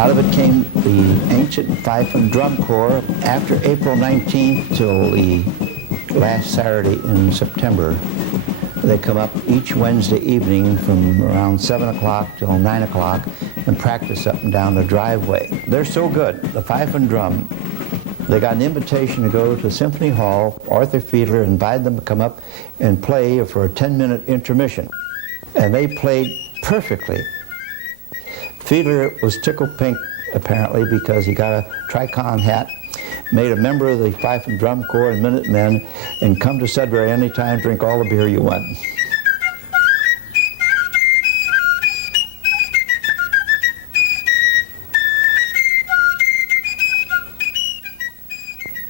Out of it came the ancient fife and drum corps. After April 19th till the last Saturday in September, they come up each Wednesday evening from around 7 o'clock till 9 o'clock and practice up and down the driveway. They're so good, the fife and drum. They got an invitation to go to Symphony Hall. Arthur Fiedler invited them to come up and play for a 10-minute intermission. And they played perfectly. Fiedler was tickled pink, apparently, because he got a tricon hat, made a member of the Fife and Drum Corps and Minutemen, and come to Sudbury anytime, drink all the beer you want.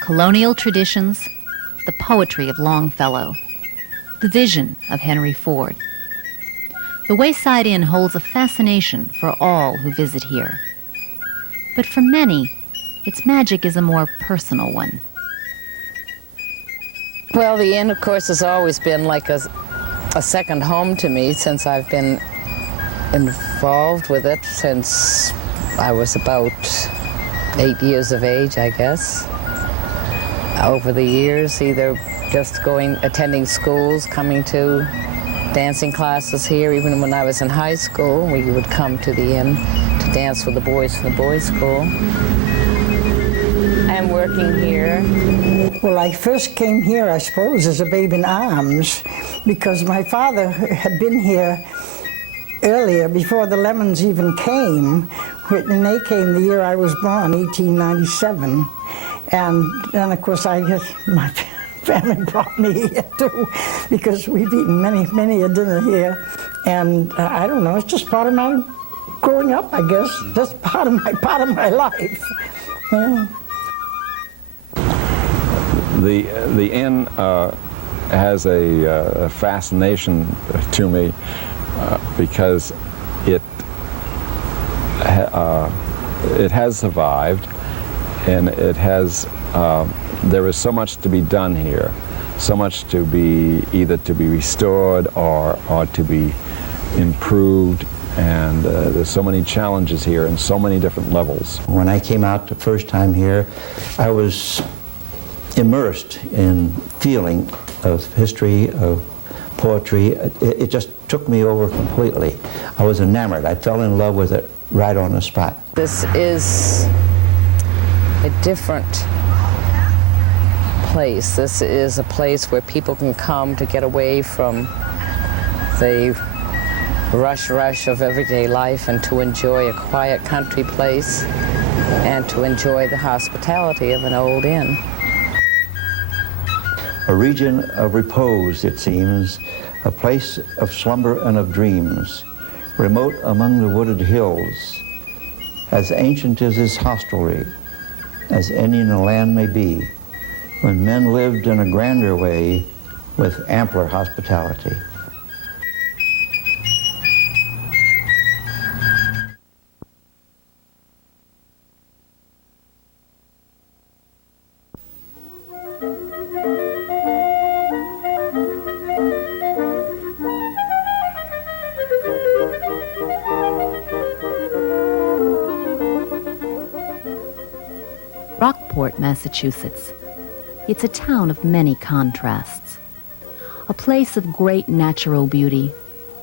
Colonial traditions, the poetry of Longfellow, the vision of Henry Ford. The Wayside Inn holds a fascination for all who visit here. But for many, its magic is a more personal one. Well, the inn, of course, has always been like a second home to me since I've been involved with it since I was about 8 years of age, I guess. Over the years, either just attending schools, coming to dancing classes here. Even when I was in high school, we would come to the inn to dance with the boys from the boys' school. I am working here. Well, I first came here, I suppose, as a babe in arms, because my father had been here earlier, before the Lemons even came, and they came the year I was born, 1897. And then, of course, my family brought me here, too, because we've eaten many a dinner here. And I don't know, it's just part of my growing up, I guess. That's part of my life. Yeah. The inn has a fascination to me because it has survived, and it has there is so much to be done here, so much to be either to be restored or to be improved, and there's so many challenges here and so many different levels. When I came out the first time here, I was immersed in feeling of history, of poetry. It just took me over completely. I was enamored. I fell in love with it right on the spot. This is a different place. This is a place where people can come to get away from the rush of everyday life and to enjoy a quiet country place and to enjoy the hospitality of an old inn. A region of repose, it seems, a place of slumber and of dreams, remote among the wooded hills, as ancient as this hostelry, as any in the land may be, when men lived in a grander way with ampler hospitality. Rockport, Massachusetts. It's a town of many contrasts. A place of great natural beauty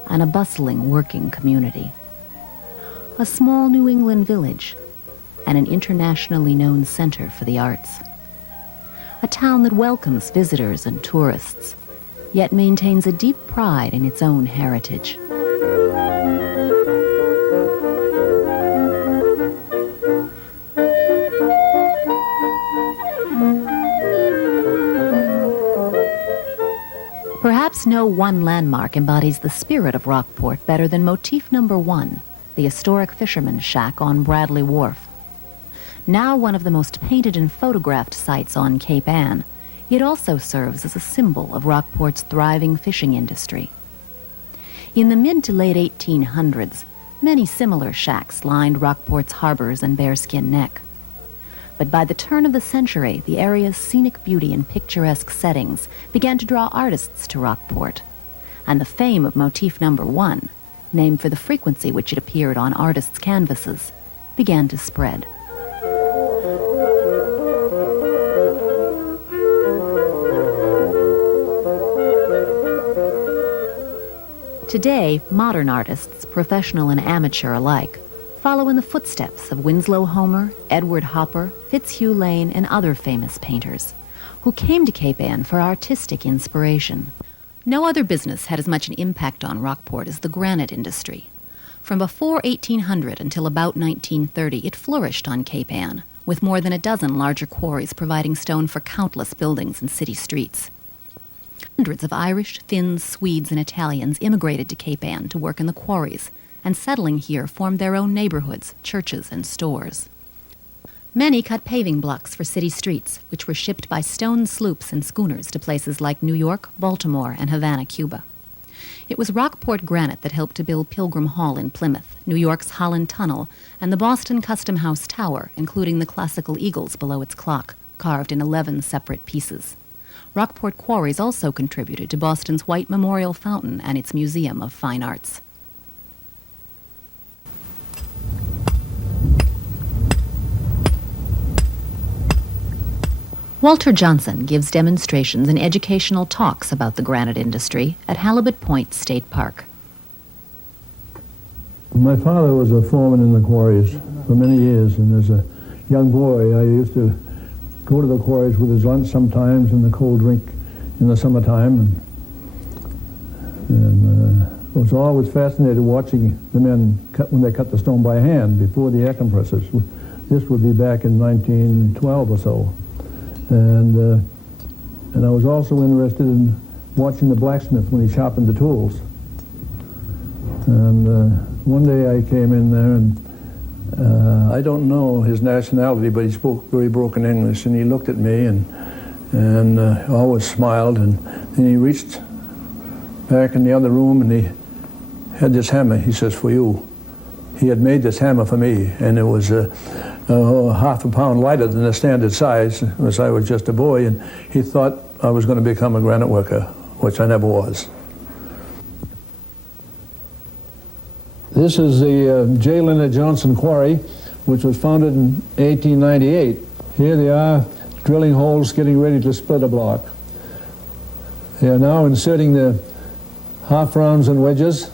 and a bustling working community. A small New England village and an internationally known center for the arts. A town that welcomes visitors and tourists, yet maintains a deep pride in its own heritage. Perhaps no one landmark embodies the spirit of Rockport better than motif number 1, the historic fisherman's shack on Bradley Wharf. Now one of the most painted and photographed sites on Cape Ann, it also serves as a symbol of Rockport's thriving fishing industry. In the mid to late 1800s, many similar shacks lined Rockport's harbors and Bearskin Neck. But by the turn of the century, the area's scenic beauty and picturesque settings began to draw artists to Rockport, and the fame of motif number 1, named for the frequency which it appeared on artists' canvases, began to spread. Today, modern artists, professional and amateur alike, follow in the footsteps of Winslow Homer, Edward Hopper, Fitzhugh Lane, and other famous painters, who came to Cape Ann for artistic inspiration. No other business had as much an impact on Rockport as the granite industry. From before 1800 until about 1930, it flourished on Cape Ann, with more than a dozen larger quarries providing stone for countless buildings and city streets. Hundreds of Irish, Finns, Swedes, and Italians immigrated to Cape Ann to work in the quarries, and settling here formed their own neighborhoods, churches, and stores. Many cut paving blocks for city streets, which were shipped by stone sloops and schooners to places like New York, Baltimore, and Havana, Cuba. It was Rockport granite that helped to build Pilgrim Hall in Plymouth, New York's Holland Tunnel, and the Boston Custom House Tower, including the classical eagles below its clock, carved in 11 separate pieces. Rockport quarries also contributed to Boston's White Memorial Fountain and its Museum of Fine Arts. Walter Johnson gives demonstrations and educational talks about the granite industry at Halibut Point State Park. My father was a foreman in the quarries for many years, and as a young boy I used to go to the quarries with his lunch sometimes and the cold drink in the summertime, and was always fascinated watching the men cut when they cut the stone by hand before the air compressors. This would be back in 1912 or so. And I was also interested in watching the blacksmith when he sharpened the tools. And one day I came in there, and I don't know his nationality, but he spoke very broken English, and he looked at me and always smiled, and then he reached back in the other room and he had this hammer. He says, "For you." He had made this hammer for me, and it was half a pound lighter than the standard size, as I was just a boy, and he thought I was going to become a granite worker, which I never was. This is the J. Leonard Johnson Quarry, which was founded in 1898. Here they are, drilling holes, getting ready to split a block. They are now inserting the half rounds and wedges,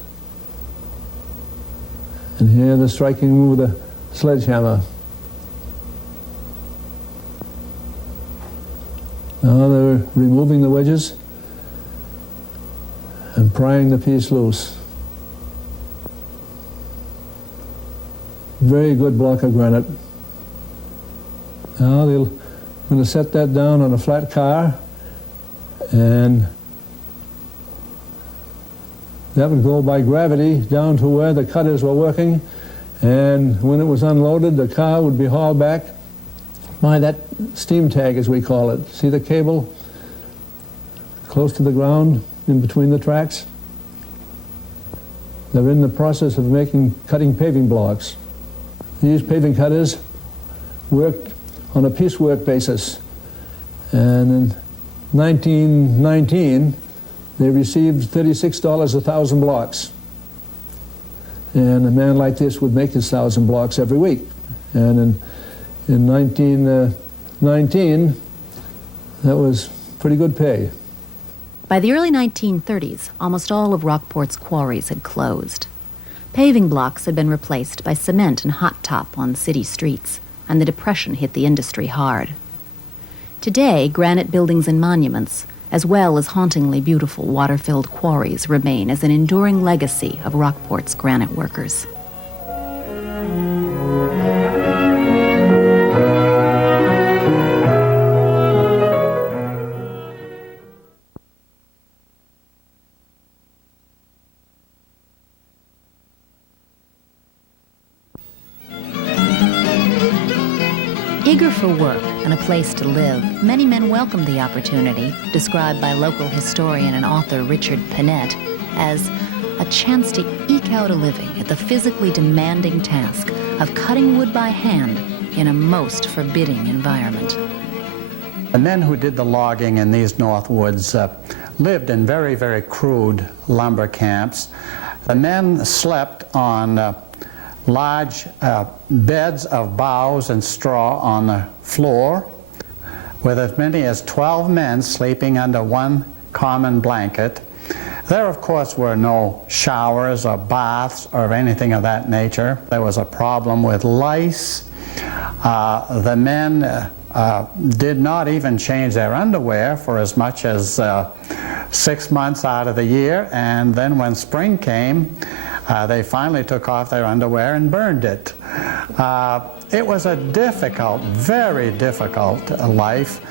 and here they're striking with a sledgehammer. Now they're removing the wedges and prying the piece loose. Very good block of granite. Now they're going to set that down on a flat car, and that would go by gravity down to where the cutters were working, and when it was unloaded, the car would be hauled back by that steam tag, as we call it. See the cable close to the ground in between the tracks? They're in the process of cutting paving blocks. These paving cutters worked on a piecework basis, and in 1919 they received $36 a thousand blocks, and a man like this would make his 1,000 blocks every week. And in 1919 that was pretty good pay. By the early 1930s, almost all of Rockport's quarries had closed. Paving blocks had been replaced by cement and hot top on city streets, and the Depression hit the industry hard. Today, granite buildings and monuments, as well as hauntingly beautiful water-filled quarries, remain as an enduring legacy of Rockport's granite workers. Eager for work and a place to live, many men welcomed the opportunity, described by local historian and author Richard Panett as a chance to eke out a living at the physically demanding task of cutting wood by hand in a most forbidding environment. The men who did the logging in these North Woods lived in very, very crude lumber camps. The men slept on large beds of boughs and straw on the floor, with as many as 12 men sleeping under one common blanket. There, of course, were no showers or baths or anything of that nature. There was a problem with lice. The men did not even change their underwear for as much as 6 months out of the year, and then when spring came, they finally took off their underwear and burned it. It was a difficult, very difficult life.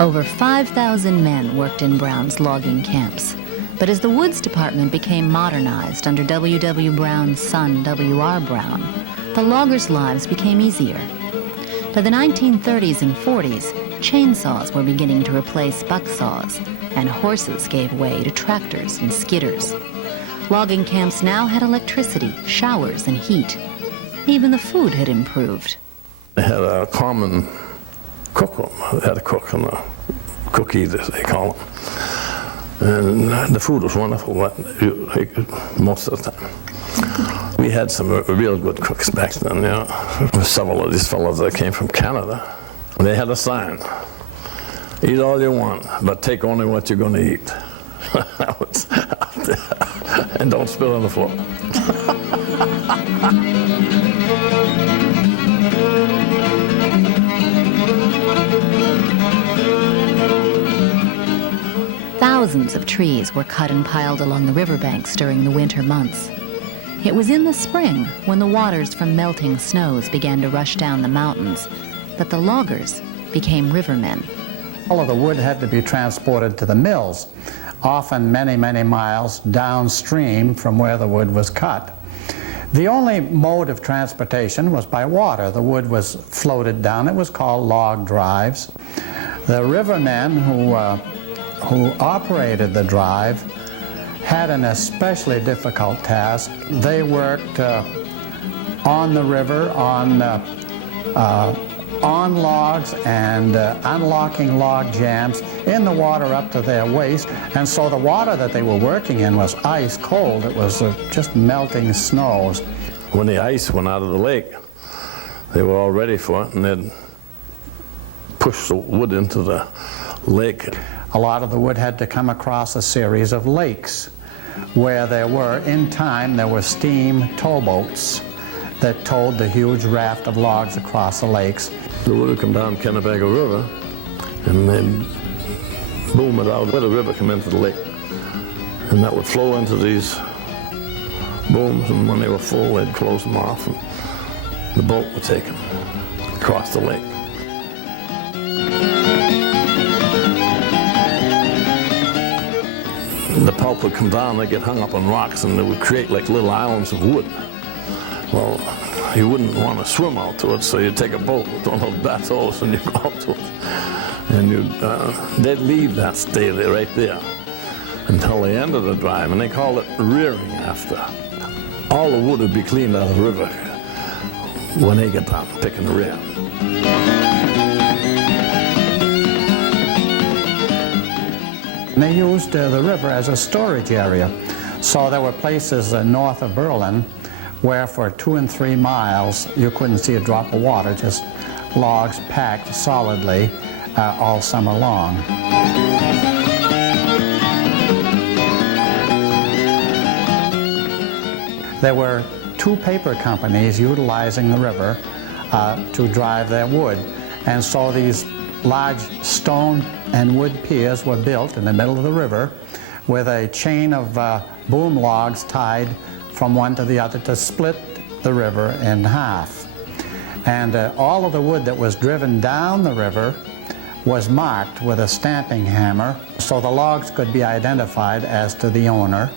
Over 5,000 men worked in Brown's logging camps. But as the Woods Department became modernized under W.W. Brown's son, W.R. Brown, the loggers' lives became easier. By the 1930s and 40s, chainsaws were beginning to replace bucksaws, and horses gave way to tractors and skidders. Logging camps now had electricity, showers, and heat. Even the food had improved. They had a common cookroom. They had a cook and a cookie, as they call them. And the food was wonderful most of the time. We had some real good cooks back then, you know. There were several of these fellows that came from Canada. They had a sign, eat all you want, but take only what you're going to eat. And don't spill on the floor. Thousands of trees were cut and piled along the riverbanks during the winter months. It was in the spring, when the waters from melting snows began to rush down the mountains, that the loggers became rivermen. All of the wood had to be transported to the mills, often many, many miles downstream from where the wood was cut. The only mode of transportation was by water. The wood was floated down. It was called log drives. The rivermen who operated the drive had an especially difficult task. They worked on the river, on logs and unlocking log jams in the water up to their waist. And so the water that they were working in was ice cold. It was just melting snows. When the ice went out of the lake, they were all ready for it, and they'd push the wood into the lake. A lot of the wood had to come across a series of lakes where in time, there were steam towboats that towed the huge raft of logs across the lakes. The wood would come down Kennebago River, and they'd boom it out where the river came into the lake. And that would flow into these booms, and when they were full, they'd close them off, and the boat would take them across the lake. The pulp would come down, they'd get hung up on rocks, and they would create like little islands of wood. Well, you wouldn't want to swim out to it, so you'd take a boat with one of those bateaus and you'd go out to it. And they'd leave that stay there, right there, until the end of the drive, and they called it rearing after. All the wood would be cleaned out of the river when they get down picking the rear. They used the river as a storage area. So there were places north of Berlin where for 2 and 3 miles you couldn't see a drop of water, just logs packed solidly all summer long. There were 2 paper companies utilizing the river to drive their wood, and so these large stone and wood piers were built in the middle of the river with a chain of boom logs tied from one to the other to split the river in half. And all of the wood that was driven down the river was marked with a stamping hammer so the logs could be identified as to the owner,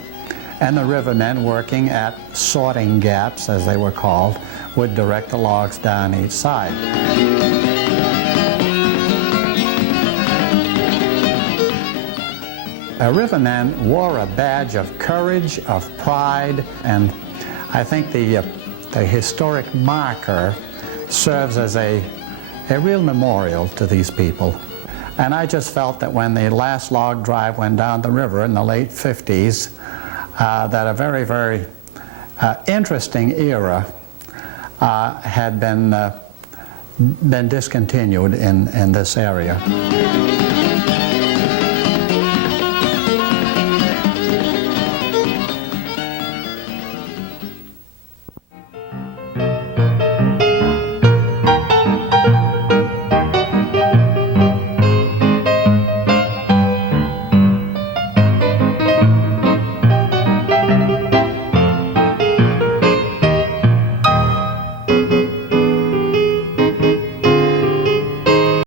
and the rivermen working at sorting gaps, as they were called, would direct the logs down each side. A riverman wore a badge of courage, of pride, and I think the historic marker serves as a real memorial to these people. And I just felt that when the last log drive went down the river in the late 50s, that a very, very interesting era had been discontinued in this area.